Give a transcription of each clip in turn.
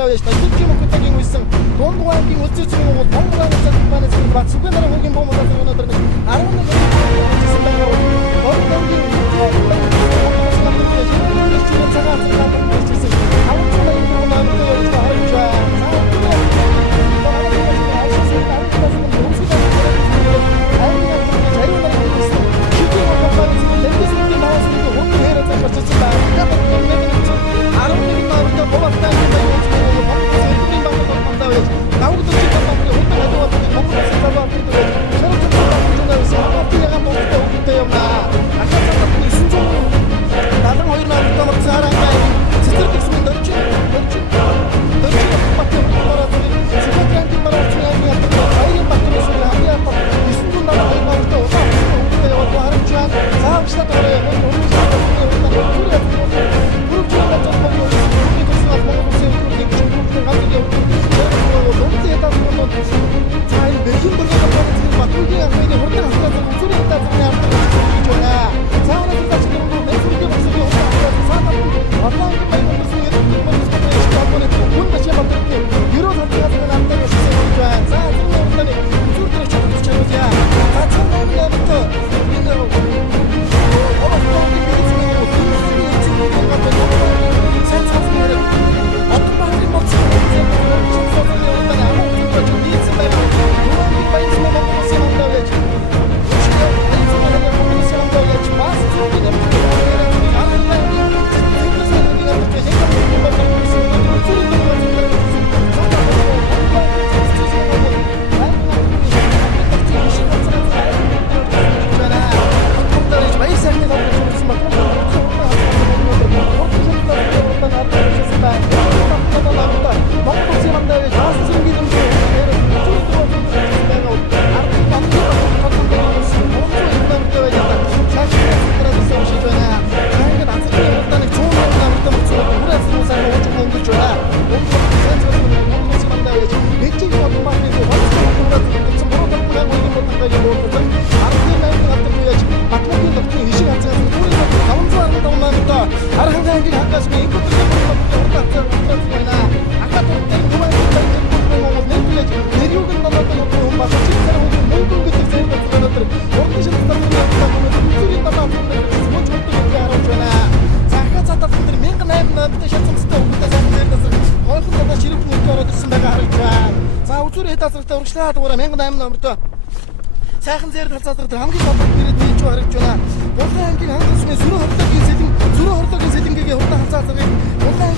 мандаа байж төвчийн мөнгөтэйг үйсэн дундгаагийн үлцээч юм уу Монголын цэцэг маань зөв бат сүгэн дараа хөгийн бомбол өнөөдөр 11 гэсэн байна. Монголын урагшлаад уураа 1008 номертой сайхан зэрэг хацаадаг хамгийн бод нэрэд хийж харагдж байна. Улаан ангийн хангалттай сүрэн хорлогийн сэлэнгээгээ хурдан хацаадаг. Улаан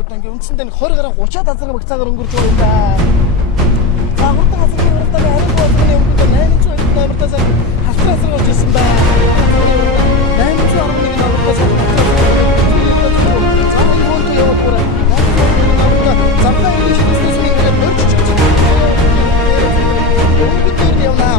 одоо ингээ үндсэндээ 20 гаруй 30-аад азар багцаагаар өнгөрч байгаа юм да. За хурдан азарын уралдааны харин боолны өнгөд 800 номертаас халтар азар болж ирсэн байна. 811 номертаас за энэ боолд яваад байгаа. Замтай ирж ирсэн мэт өрч чиж. Өнгөд дээр явна.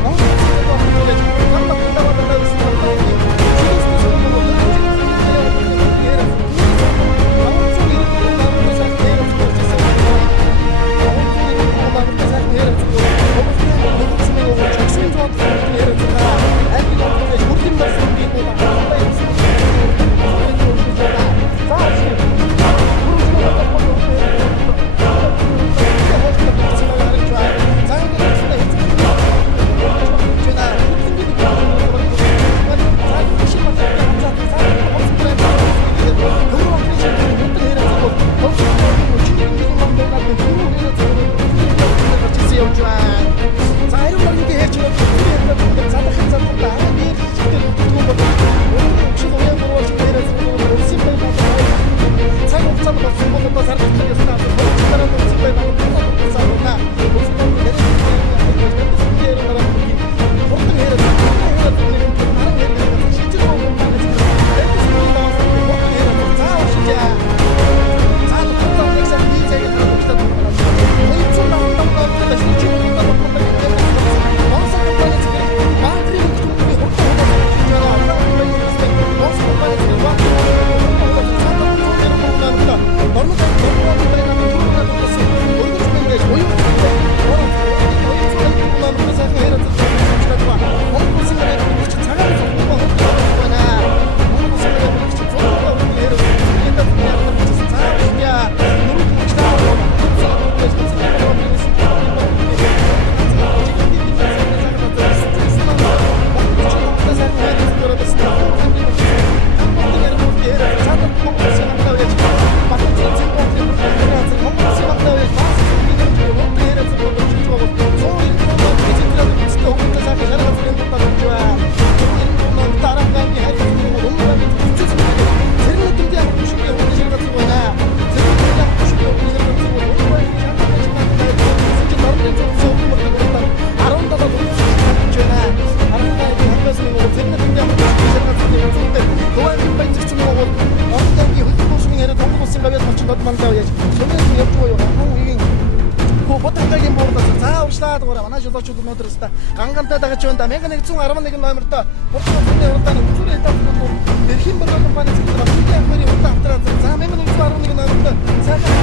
Гангантай дагаж байна да 1111 номертой хурдан уралдааны үзүүрийн этапд Эрхийн бороо компани зэрэг Батлын ахмарын хурдан автраа за 1111 номертой сайхан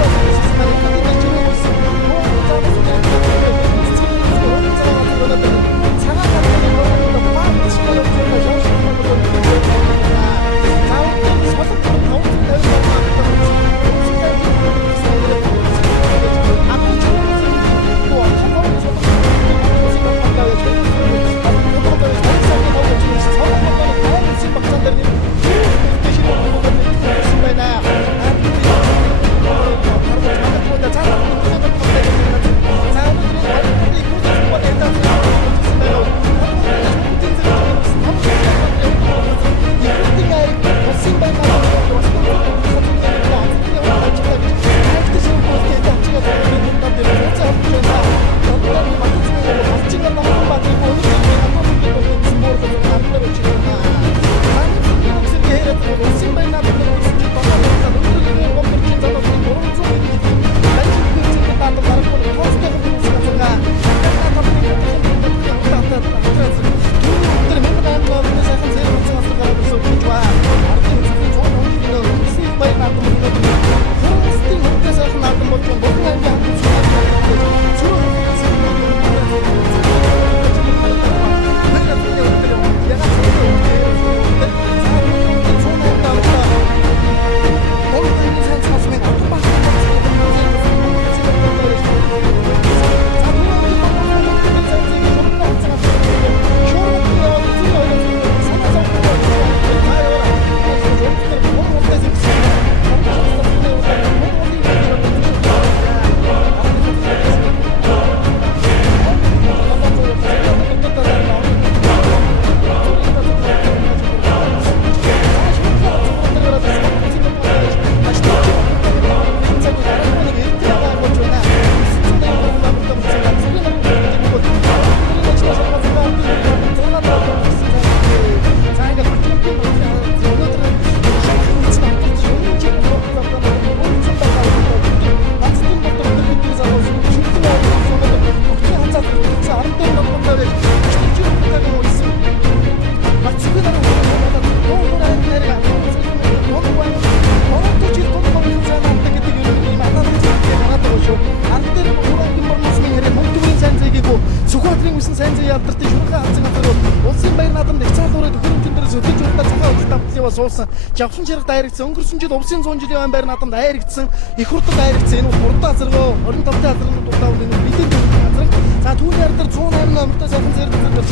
үүсэн сайн зүй яалтартай шүрхэн хацсан газар улсын баяр наадамд их цаалуурын төхөөрөмжөндөрөөс өдөж удаа цагаан удаа давталын бас уусан. Жавхан чирэгт айрагдсан. Өнгөрсөн жил увсын 100 жилийн баяр наадамд айрагдсан. Их хурдад айрагдсан. Энэ хурдан азаргоо 25-ын азаргууд удаа энэ бидний газар. За түүний ардар 108 номертой сайхан зэрэг зэрэг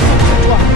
байна.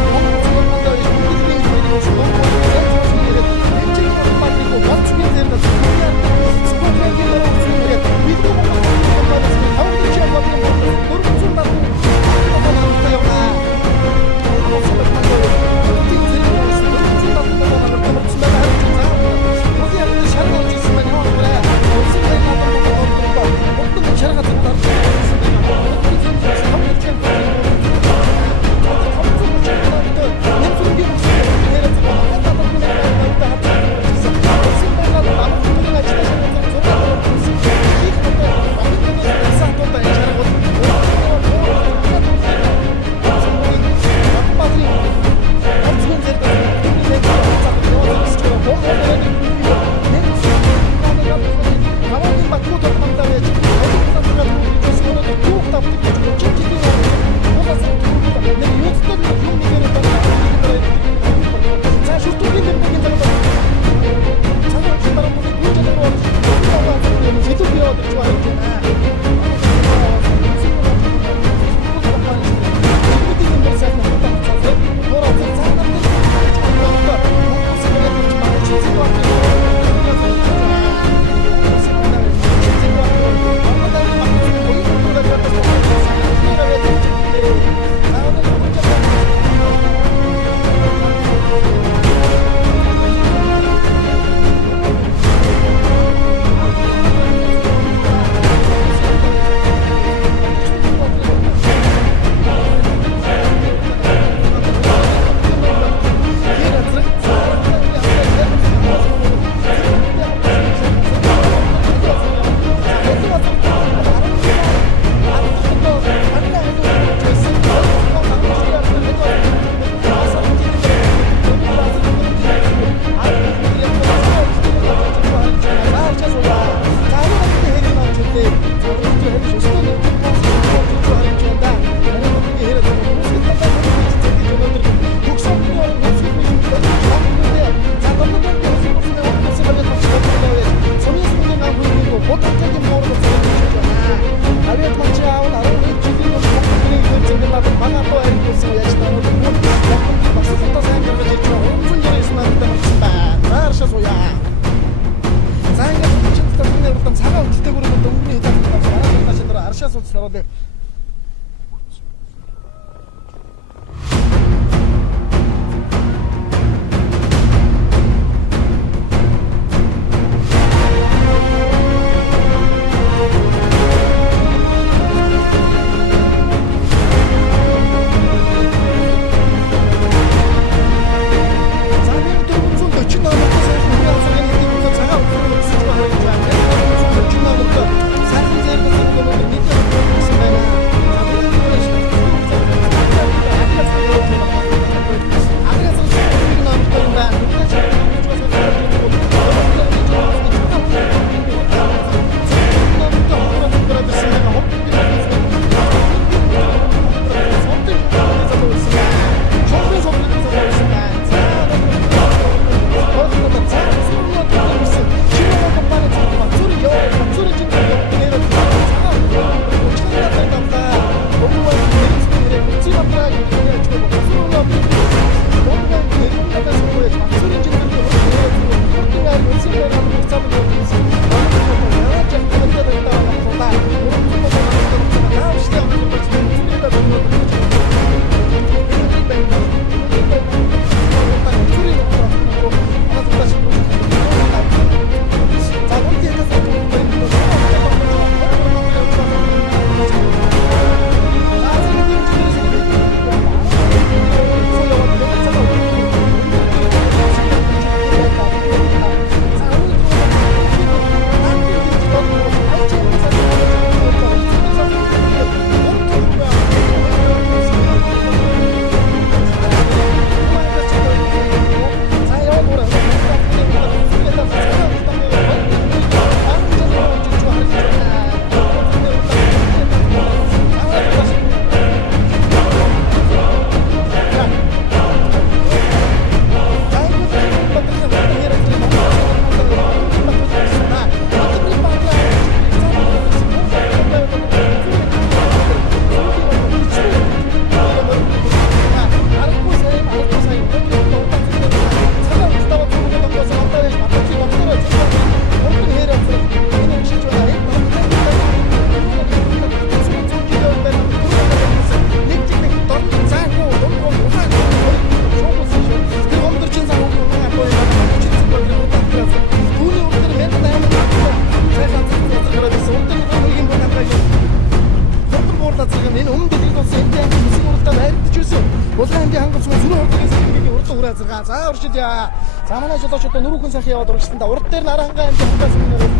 Улаан аймгийн хангалтч сүрэн хурдгийн сэргийгийн урд хүрээ зэрэг. За уршилъя. За манай жолооч одоо нөрүүхэн сайхан яваад урагшсан да. Урд дээр Наранхан аймгийн хангалтч сүрэн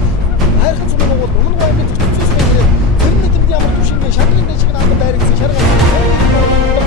хайрхан сүрэн бол өмнө аймгийн төвчсөн сүрэн тэрний тэмдэг ямар түвшингийн шатрын дэжиг наамд дайрагсан шаргал.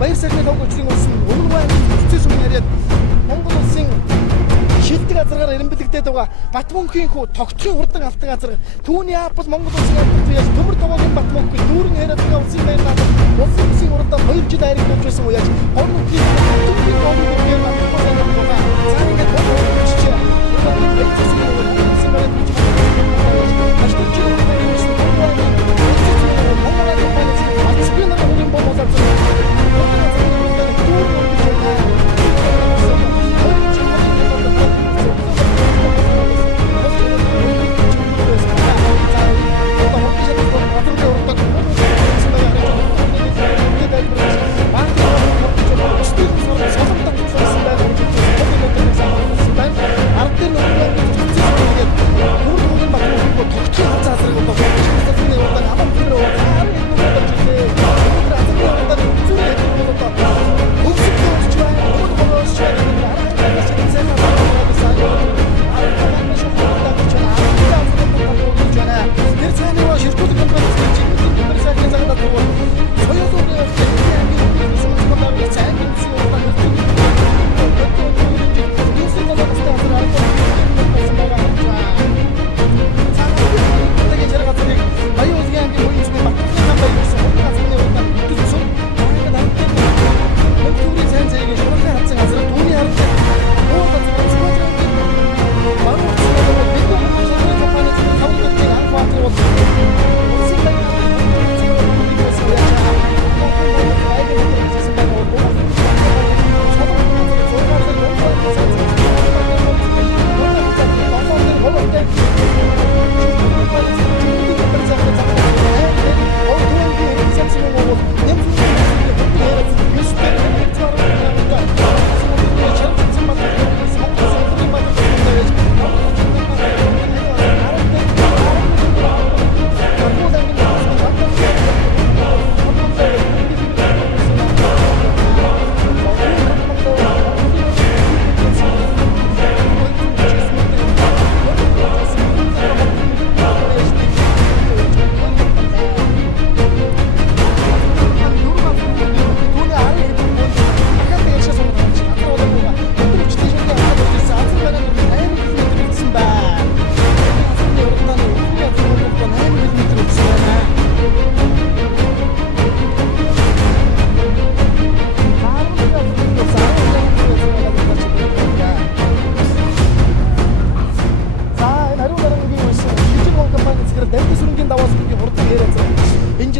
Баяр сайхны тог өчрийн улсын өмнө аймгийн төвчсөн сүмийн яриад Монгол улсын шилдэг газаргаар эренбэлэгдээд байгаа Батмөнхийн хүү тогтхийн урдан алтай газар түүний Апл Монгол улсын албан төмөр товоогийн Батмөнхий дүүрэн яриад байгаа улсын байр наадад улсын улсын урдаа 2 жил айрагдуулж байсан уу яаж Монгол улсын төвийн номыг байгаа. За ингээд болчихчихээ.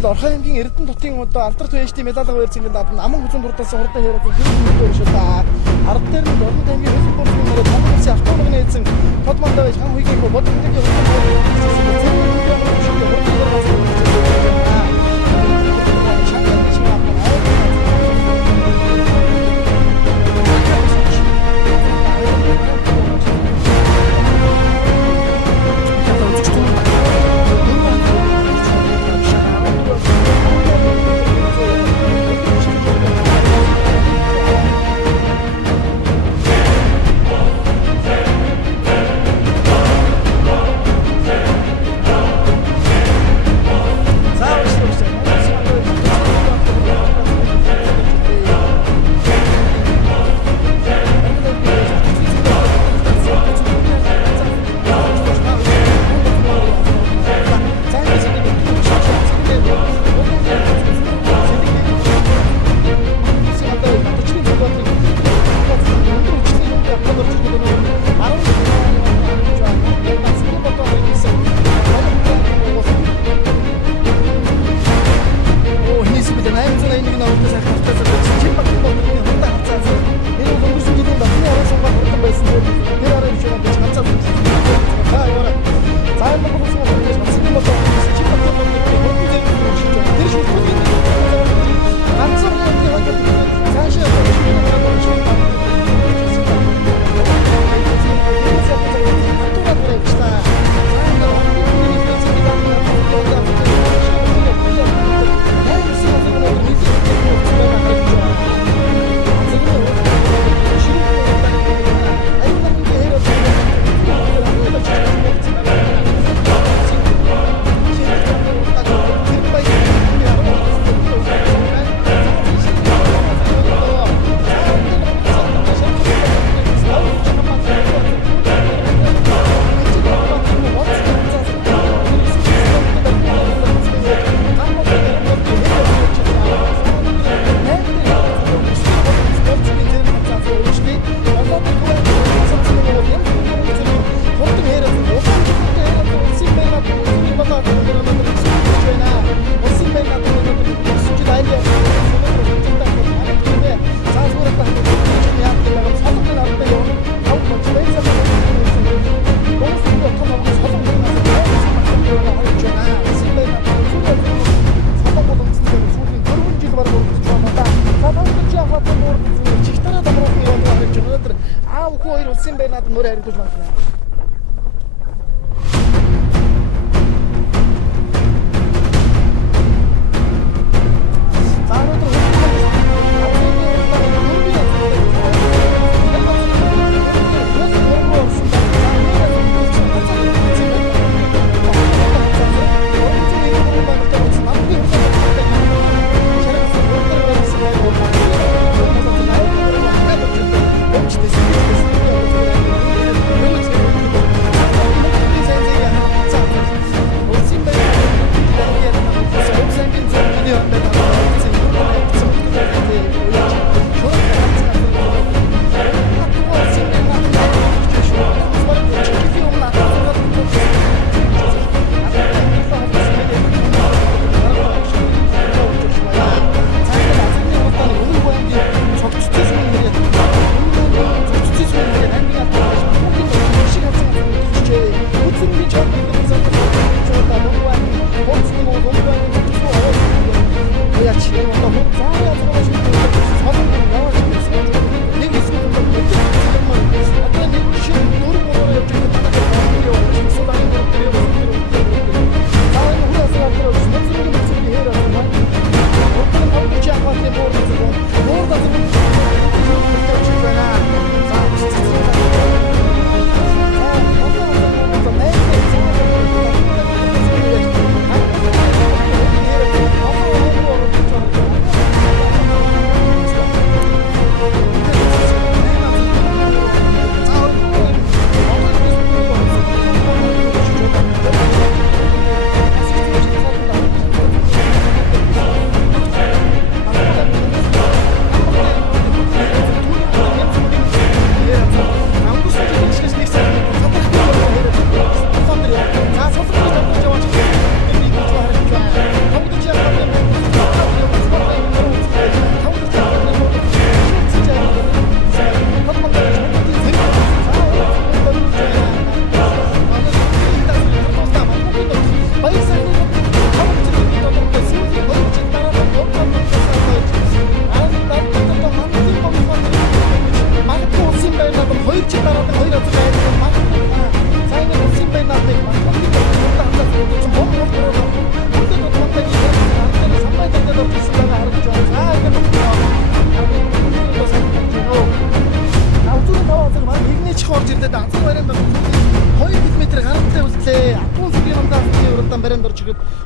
жил Орхон аймгийн Эрдэнэ тутын одоо алдарт ээжтэй медаль аваад зингэнд наман хүзэн дурдсан хурдан хэрэг хэрэг шүү да. Ард дээр нь Орхон аймгийн хөсөл бүрдгийн нэрээр таман улсын автономи нээсэн тод мандаа байж хан хуйгийн бодомдгийн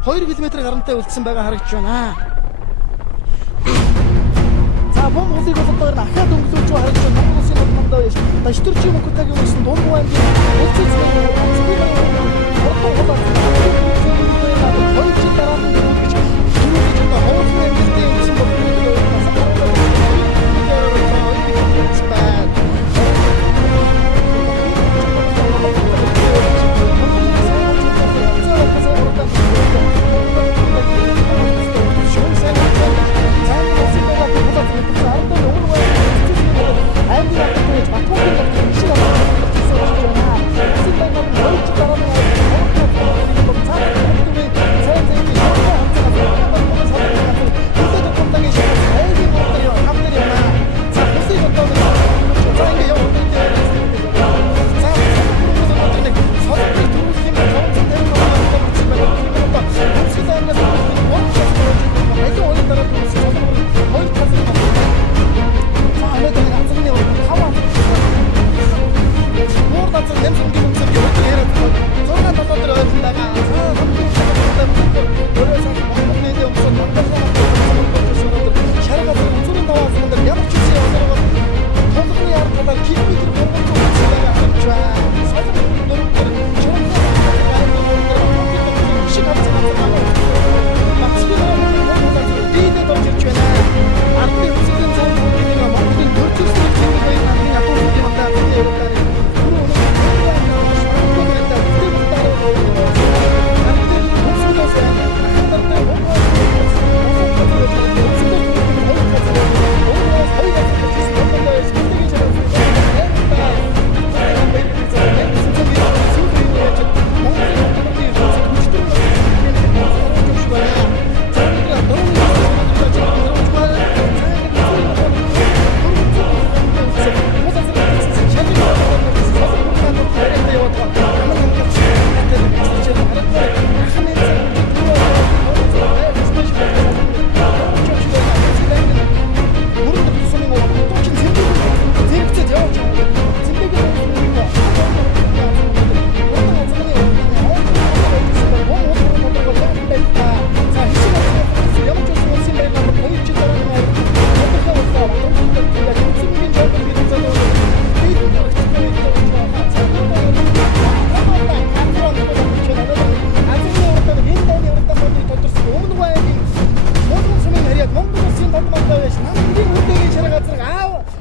2 км гарантай үлдсэн байгаа харагдж байна. За бом хөлийг болоод ахаад өнгөлөж харагдж байна. Монгол улсын хамтдаа байж даштрчи мөнгөтэйг үүсэн дунд байнгийн үлцэж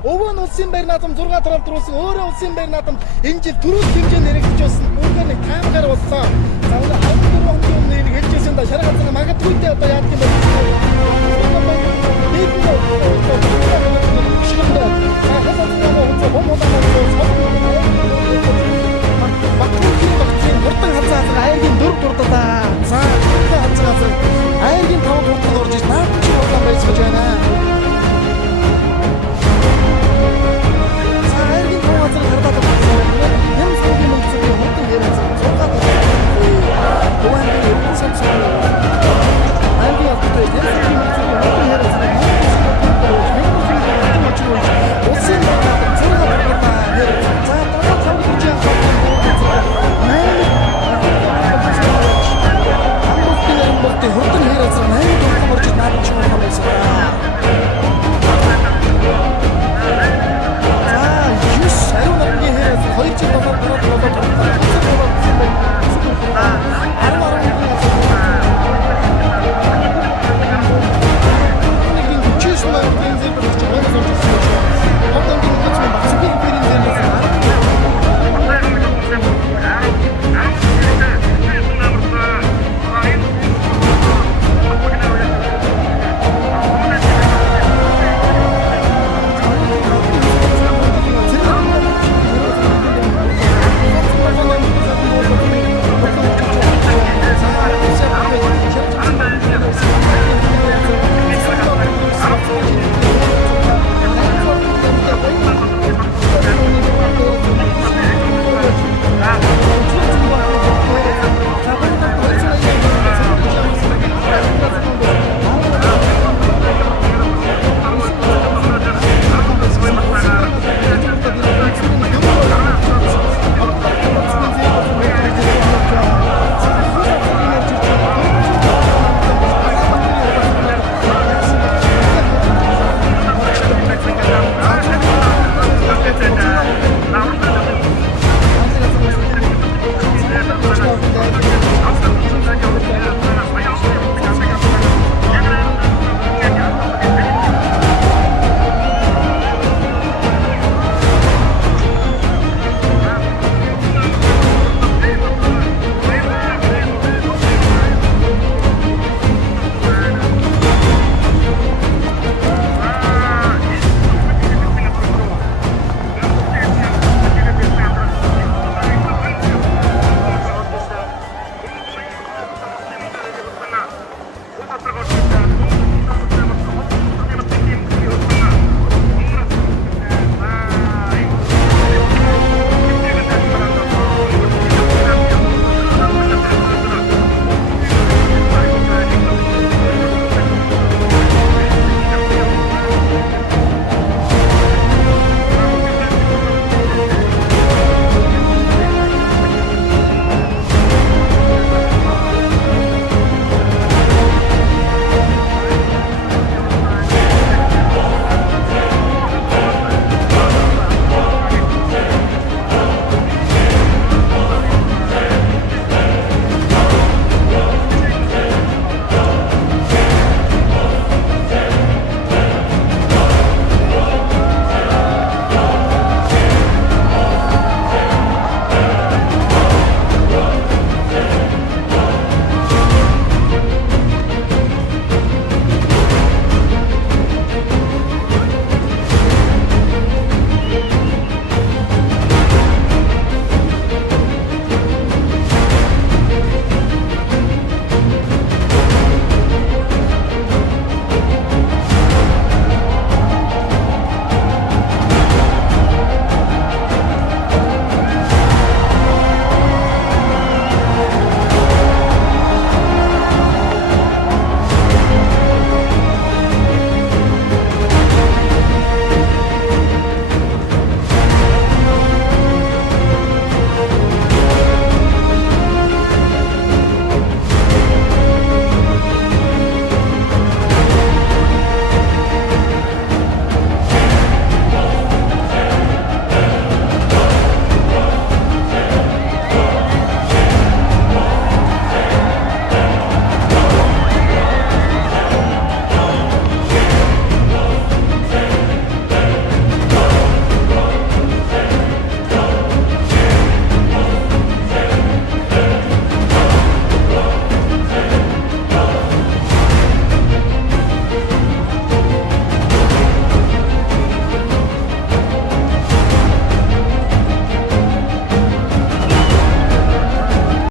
Өвөн улсын байр наадам 6 тарав дөрүүлсэн өөрөө улсын байр наадамд энэ жил дөрөв хэмжээнд нэрэгдэж болсон. Үүгээр нэг таамагаар боллоо. За өнөө 14 хоногийн өмнө нэг хэлжсэн да шарга газар магадгүйтэй одоо яадаг юм бэ? Айргийн 4 дурдаа. За хазаа айргийн 5 дурдад орж ирж наадам шиг болоо байсгаж байна. Хурдан